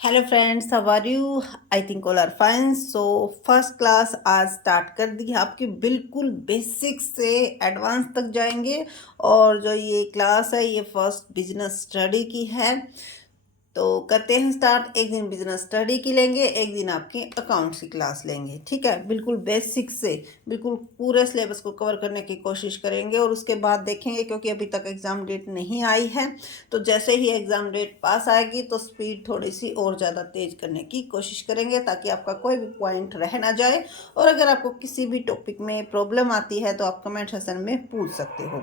Hello friends, how are you? I think all are fine. So first class आज start कर दी है आपकी। बिल्कुल बेसिक से एडवांस तक जाएंगे। और जो ये क्लास है ये फर्स्ट बिजनेस स्टडी की है। तो करते हैं स्टार्ट। एक दिन बिजनेस स्टडी की लेंगे, एक दिन आपकी अकाउंट्स की क्लास लेंगे। ठीक है, बिल्कुल बेसिक से बिल्कुल पूरे सिलेबस को कवर करने की कोशिश करेंगे। और उसके बाद देखेंगे, क्योंकि अभी तक एग्ज़ाम डेट नहीं आई है, तो जैसे ही एग्ज़ाम डेट पास आएगी तो स्पीड थोड़ी सी और ज़्यादा तेज़ करने की कोशिश करेंगे, ताकि आपका कोई भी पॉइंट रह ना जाए। और अगर आपको किसी भी टॉपिक में प्रॉब्लम आती है तो आप कमेंट सेक्शन में पूछ सकते हो।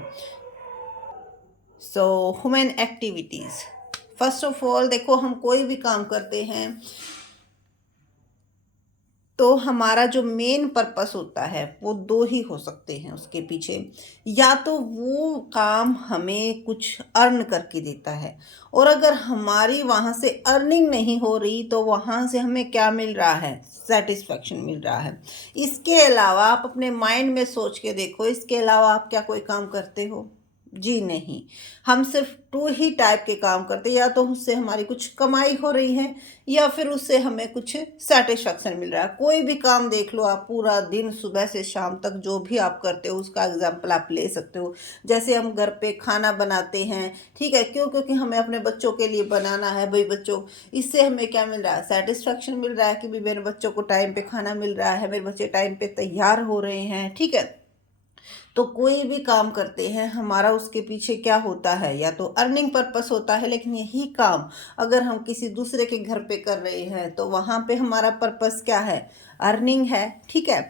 So human activities, first of all देखो, हम कोई भी काम करते हैं तो हमारा जो मेन पर्पस होता है वो दो ही हो सकते हैं उसके पीछे। या तो वो काम हमें कुछ अर्न करके देता है, और अगर हमारी वहाँ से अर्निंग नहीं हो रही तो वहाँ से हमें क्या मिल रहा है? सेटिस्फैक्शन मिल रहा है। इसके अलावा आप अपने माइंड में सोच के देखो, इसके अलावा आप क्या कोई काम करते हो? जी नहीं। हम सिर्फ टू ही टाइप के काम करते हैं, या तो उससे हमारी कुछ कमाई हो रही है या फिर उससे हमें कुछ सेटिस्फैक्शन मिल रहा है। कोई भी काम देख लो आप, पूरा दिन सुबह से शाम तक जो भी आप करते हो उसका एग्जाम्पल आप ले सकते हो। जैसे हम घर पे खाना बनाते हैं, ठीक है, क्यों? क्योंकि हमें अपने बच्चों के लिए बनाना है भाई। बच्चों, इससे हमें क्या मिल रहा है? सेटिस्फैक्शन मिल रहा है कि भाई मेरे बच्चों को टाइम पे खाना मिल रहा है, मेरे बच्चे टाइम पे तैयार हो रहे हैं। ठीक है, तो कोई भी काम करते हैं हमारा उसके पीछे क्या होता है? या तो अर्निंग पर्पस होता है, लेकिन यही काम अगर हम किसी दूसरे के घर पे कर रहे हैं तो वहाँ पे हमारा पर्पस क्या है? अर्निंग है। ठीक है,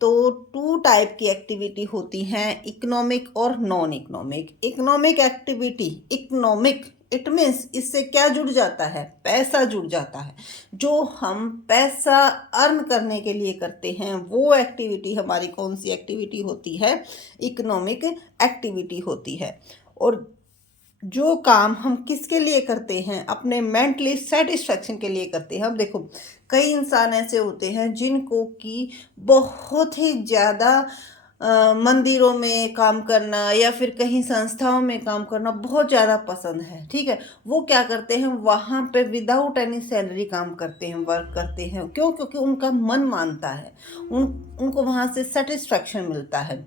तो टू टाइप की एक्टिविटी होती हैं, इकोनॉमिक और non economic. Economic activity, economic it means इससे क्या जुड़ जाता है? पैसा जुड़ जाता है। जो हम पैसा अर्न करने के लिए करते हैं वो एक्टिविटी हमारी कौन सी एक्टिविटी होती है? इकोनॉमिक एक्टिविटी होती है। और जो काम हम किसके लिए करते हैं? अपने मेंटली सेटिस्फैक्शन के लिए करते हैं। अब देखो, कई इंसान ऐसे होते हैं जिनको कि बहुत ही ज़्यादा मंदिरों में काम करना या फिर कहीं संस्थाओं में काम करना बहुत ज़्यादा पसंद है। ठीक है, वो क्या करते हैं? वहाँ पे विदाउट एनी सैलरी काम करते हैं, वर्क करते हैं। क्यों? क्योंकि उनका मन मानता है, उनको वहाँ से सेटिस्फैक्शन मिलता है।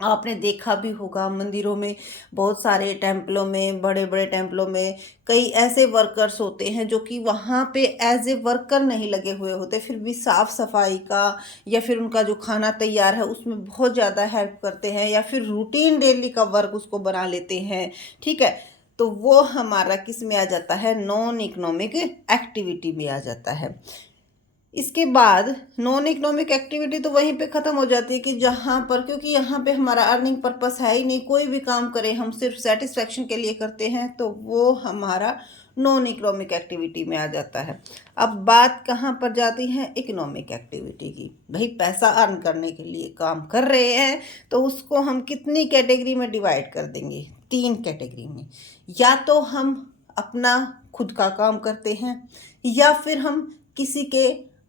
आपने देखा भी होगा मंदिरों में, बहुत सारे टेम्पलों में, बड़े बड़े टेम्पलों में कई ऐसे वर्कर्स होते हैं जो कि वहाँ पे एज ए वर्कर नहीं लगे हुए होते, फिर भी साफ सफाई का या फिर उनका जो खाना तैयार है उसमें बहुत ज़्यादा हेल्प करते हैं, या फिर रूटीन डेली का वर्क उसको बना लेते हैं। ठीक है, तो वो हमारा किस में आ जाता है? नॉन इकोनॉमिक एक्टिविटी में आ जाता है। इसके बाद नॉन इकोनॉमिक एक्टिविटी तो वहीं पे ख़त्म हो जाती है कि जहाँ पर, क्योंकि यहाँ पे हमारा अर्निंग पर्पस है ही नहीं, कोई भी काम करें हम सिर्फ सेटिस्फैक्शन के लिए करते हैं, तो वो हमारा नॉन इकोनॉमिक एक्टिविटी में आ जाता है। अब बात कहाँ पर जाती है? इकोनॉमिक एक्टिविटी की। भाई पैसा अर्न करने के लिए काम कर रहे हैं तो उसको हम कितनी कैटेगरी में डिवाइड कर देंगे? 3 कैटेगरी में। या तो हम अपना खुद का काम करते हैं, या फिर हम किसी के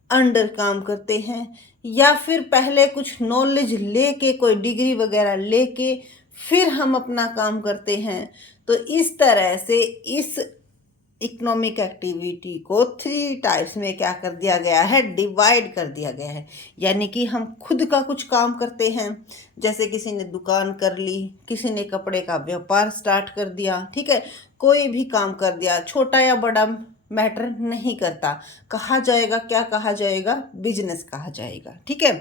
अंडर काम करते हैं, या फिर पहले कुछ नॉलेज लेके, कोई डिग्री वगैरह लेके फिर हम अपना काम करते हैं। तो इस तरह से इस इकोनॉमिक एक्टिविटी को 3 टाइप्स में क्या कर दिया गया है? डिवाइड कर दिया गया है। यानी कि हम खुद का कुछ काम करते हैं, जैसे किसी ने दुकान कर ली, किसी ने कपड़े का व्यापार स्टार्ट कर दिया। ठीक है, कोई भी काम कर दिया, छोटा या बड़ा मैटर नहीं करता, कहा जाएगा क्या? कहा जाएगा बिजनेस कहा जाएगा। ठीक है,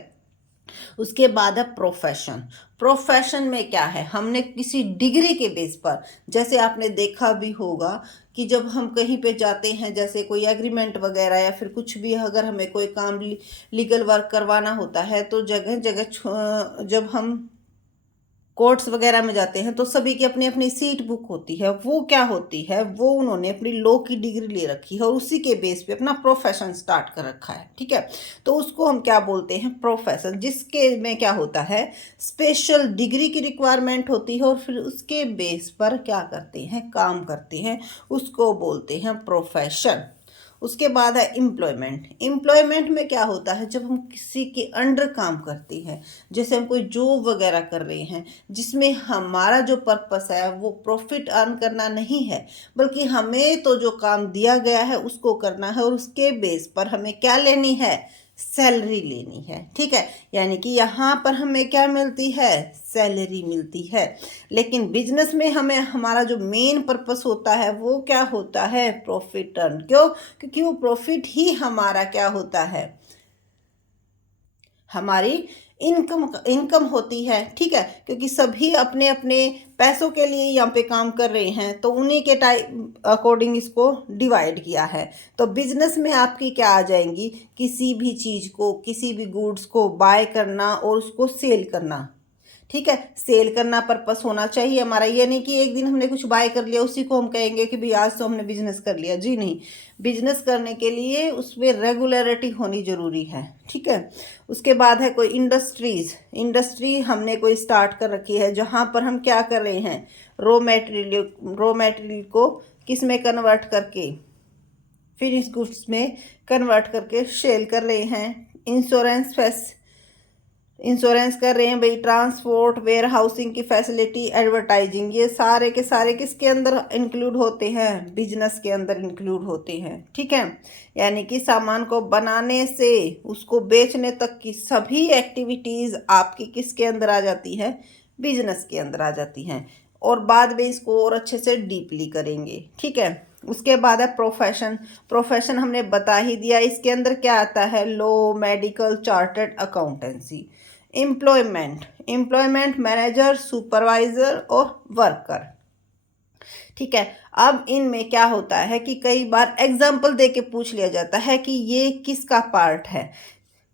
उसके बाद है प्रोफेशन। प्रोफेशन में क्या है? हमने किसी डिग्री के बेस पर, जैसे आपने देखा भी होगा कि जब हम कहीं पे जाते हैं, जैसे कोई एग्रीमेंट वगैरह या फिर कुछ भी, अगर हमें कोई काम लीगल वर्क करवाना होता है तो जगह जगह जब हम कोर्ट्स वगैरह में जाते हैं तो सभी की अपनी अपनी सीट बुक होती है। वो क्या होती है? वो उन्होंने अपनी लॉ की डिग्री ले रखी है और उसी के बेस पे अपना प्रोफेशन स्टार्ट कर रखा है। ठीक है, तो उसको हम क्या बोलते हैं? प्रोफेशन, जिसके में क्या होता है? स्पेशल डिग्री की रिक्वायरमेंट होती है और फिर उसके बेस पर क्या करते हैं? काम करते हैं, उसको बोलते हैं प्रोफेशन। उसके बाद है एम्प्लॉयमेंट। एम्प्लॉयमेंट में क्या होता है, जब हम किसी के अंडर काम करते हैं, जैसे हम कोई जॉब वगैरह कर रहे हैं, जिसमें हमारा जो पर्पस है वो प्रॉफिट अर्न करना नहीं है, बल्कि हमें तो जो काम दिया गया है उसको करना है और उसके बेस पर हमें क्या लेनी है, सैलरी लेनी है। ठीक है, यानी कि यहाँ पर हमें क्या मिलती है, सैलरी मिलती है। लेकिन बिजनेस में हमें हमारा जो मेन पर्पस होता है वो क्या होता है, प्रॉफिट अर्न। क्यों? क्योंकि वो प्रॉफिट ही हमारा क्या होता है, हमारी इनकम इनकम होती है। ठीक है, क्योंकि सभी अपने अपने पैसों के लिए यहाँ पे काम कर रहे हैं, तो उन्हीं के टाइप अकॉर्डिंग इसको डिवाइड किया है। तो बिजनेस में आपकी क्या आ जाएंगी, किसी भी चीज़ को, किसी भी गुड्स को बाय करना और उसको सेल करना। ठीक है, सेल करना पर्पस होना चाहिए हमारा। ये नहीं कि एक दिन हमने कुछ बाय कर लिया उसी को हम कहेंगे कि भाई आज तो हमने बिजनेस कर लिया। जी नहीं, बिजनेस करने के लिए उसमें रेगुलरिटी होनी ज़रूरी है। ठीक है, उसके बाद है कोई इंडस्ट्रीज़। इंडस्ट्री हमने कोई स्टार्ट कर रखी है, जहाँ पर हम क्या कर रहे हैं, रॉ मटेरियल को किस में कन्वर्ट करके, फिनिश गुड्स में कन्वर्ट करके सेल कर रहे हैं। इंश्योरेंस कर रहे हैं भाई, ट्रांसपोर्ट, वेयर हाउसिंग की फैसिलिटी, एडवर्टाइजिंग, ये सारे के सारे किसके अंदर इंक्लूड होते हैं, बिजनेस के अंदर इंक्लूड होते हैं। ठीक है, यानी कि सामान को बनाने से उसको बेचने तक की सभी एक्टिविटीज़ आपकी किसके अंदर आ जाती है, बिजनेस के अंदर आ जाती हैं। और बाद में इसको और अच्छे से डीपली करेंगे। ठीक है, उसके बाद है प्रोफेशन। प्रोफेशन हमने बता ही दिया, इसके अंदर क्या आता है, law, medical, chartered accountancy. Employment manager, supervisor और वर्कर। ठीक है, अब इनमें क्या होता है कि कई बार एग्जाम्पल दे के पूछ लिया जाता है कि ये किसका पार्ट है।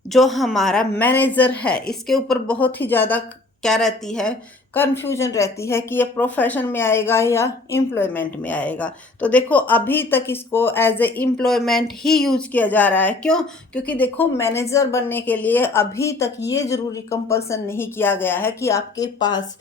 जो हमारा मैनेजर है इसके ऊपर बहुत ही ज़्यादा क्या रहती है, कन्फ्यूजन रहती है कि ये प्रोफेशन में आएगा या एम्प्लॉयमेंट में आएगा। तो देखो अभी तक इसको एज ए एम्प्लॉयमेंट ही यूज किया जा रहा है। क्यों? क्योंकि देखो मैनेजर बनने के लिए अभी तक ये ज़रूरी कंपल्सन नहीं किया गया है कि आपके पास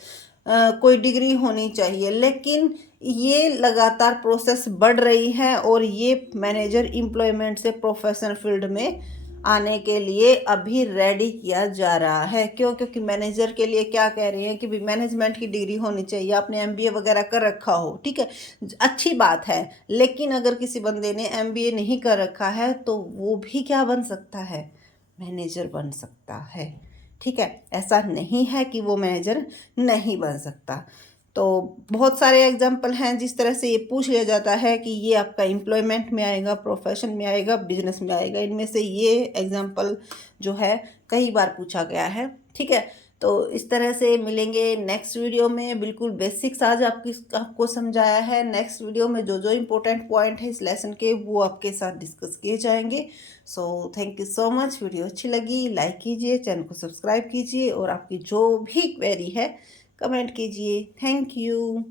कोई डिग्री होनी चाहिए, लेकिन ये लगातार प्रोसेस बढ़ रही है और ये मैनेजर एम्प्लॉयमेंट से प्रोफेशनल फील्ड में आने के लिए अभी रेडी किया जा रहा है। क्यों? क्योंकि मैनेजर के लिए क्या कह रहे हैं कि भी मैनेजमेंट की डिग्री होनी चाहिए, आपने एमबीए वगैरह कर रखा हो। ठीक है, अच्छी बात है, लेकिन अगर किसी बंदे ने एमबीए नहीं कर रखा है तो वो भी क्या बन सकता है, मैनेजर बन सकता है। ठीक है, ऐसा नहीं है कि वो मैनेजर नहीं बन सकता। तो बहुत सारे एग्जाम्पल हैं जिस तरह से ये पूछ लिया जाता है कि ये आपका एम्प्लॉयमेंट में आएगा, प्रोफेशन में आएगा, बिजनेस में आएगा। इनमें से ये एग्जाम्पल जो है कई बार पूछा गया है। ठीक है, तो इस तरह से मिलेंगे नेक्स्ट वीडियो में। बिल्कुल बेसिक्स आज आपको समझाया है। नेक्स्ट वीडियो में जो जो इम्पोर्टेंट पॉइंट है इस लेसन के वो आपके साथ डिस्कस किए जाएंगे। So thank you so much. Video अच्छी लगी लाइक कीजिए, चैनल को सब्सक्राइब कीजिए और आपकी जो भी क्वेरी है कमेंट कीजिए। Thank you.